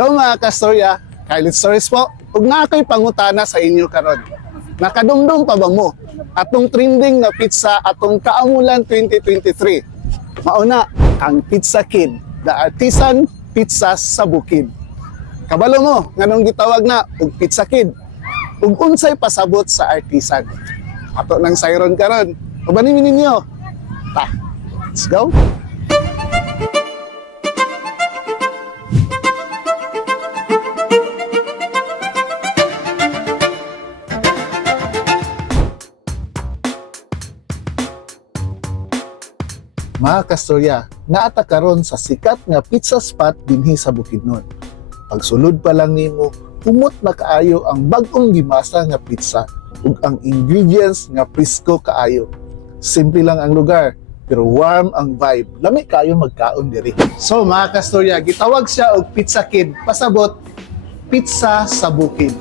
Hello mga kastorya, Kylie Stories po. Ug na ako'y pangutana sa inyo karon. Nakadumdum pa ba mo atong trending na pizza atong Kaamulan 2023? Mauna ang Pizza Kid, the artisan pizza sa bukid. Kabalo mo nganong gitawag na og Pizza Kid? Ug unsay pasabot sa artisan? Ato nang sayron karon. Ubanin ninyo. Ta. Let's go. Mga kastorya, naata karon sa sikat nga pizza spot dinhi sa Bukidnon. Pagsulod pa lang nimo, humot na kaayo ang bag-ong gimasa nga pizza ug ang ingredients nga presko kaayo. Simple lang ang lugar, pero warm ang vibe. Lami kayo magkaon diri. So mga kastorya, gitawag siya og Pizza Kid, pasabot pizza sa bukid.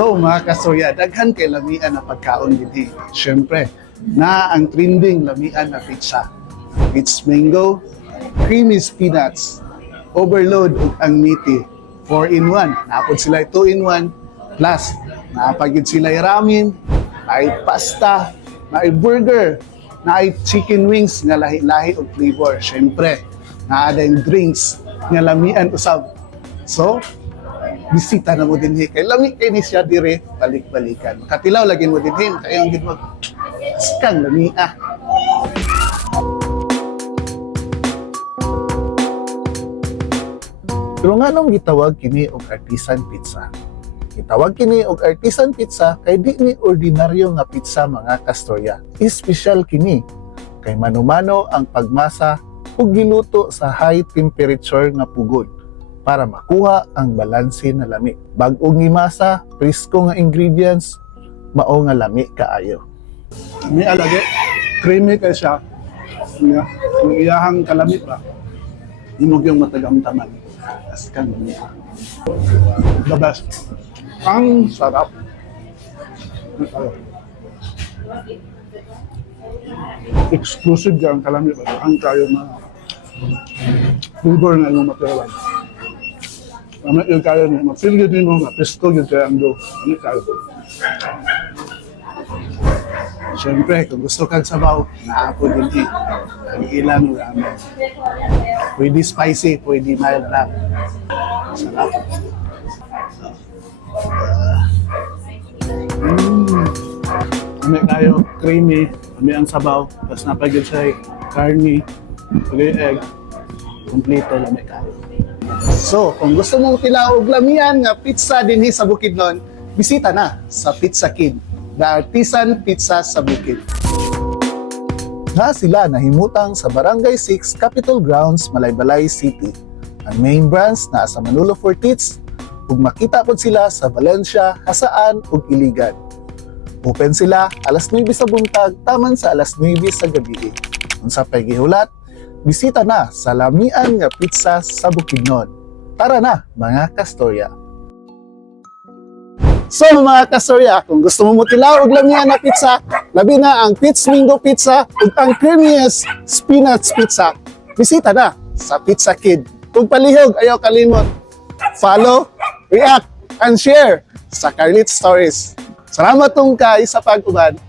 So mga kastorya, daghan kay lamian na pagkaon dinhi. Syempre, na ang trending lamian na pizza. It's mango, creamy peanuts, overload ug ang meaty. 4-in-1. Naapod sila 2-in-1 plus naapagid sila ramen, naay pasta, naay burger, naay chicken wings nga lahi-lahi og flavor. Syempre, naadang drinks nga lamian usab. So, bisita na mo dinhi kay lami kay ni siya dire balik-balikan. Katilaw lagi mo dinhi kayo ang gid mag skang lami ah. Pero nga nung gitawag kini og artisan pizza. Gitawag kini og artisan pizza kay di ni ordinaryo nga pizza mga kastorya. Espesyal kini kay mano-mano ang pagmasa ug giluto sa high temperature nga pugod para makuha ang balanse na lami. Bag-ong gimasa, presko nga ingredients, mao nga lami kaayo. May alagi, creamy kay siya. Yung iyahang kalamit ba, imog yung matagamtaman. As kang niya. The best. Ang sarap. Exclusive dyan ang kalamit ba. Ang kayo na flavor na yung material. Mamit yung kaya niya, mag-feel yun mo, mapisto yun kaya ang do. Mamit kaya. Siyempre, kung gusto kang sabaw, naapo din eh. Ang ilan mo ramen. Pwede spicy, pwede mild lang. Sarap. Mamit tayo, creamy, mamit ang sabaw, tapos napagod siya carne, pwede egg, kompleto, mamit tayo. So, kung gusto mong tilaog lamian nga pizza dinhi sa Bukidnon, bisita na sa Pizza Kid, the artisan pizza sa Bukid. Nga sila nahimutang sa Barangay 6 Capitol Grounds, Malaybalay City. Ang main branch na sa Manolo Fortits, ug makita pod sila sa Valencia, Hasaan ug Iligan. Open sila alas 9 sa buntag taman sa alas 9 sa gabi. Unsa pay gihulat, bisita na sa lamian nga pizza sa Bukidnon. Tara na, mga kastorya. So mga kastorya, kung gusto mo mutilaw og lamian na pizza, labi na ang Pizza Mango Pizza ug ang creamiest spinach pizza. Bisita na sa Pizza Kid. Kung palihog, ayaw kalimot. Follow, react, and share sa Kylie Stories. Salamat tong kay sa pag-uban.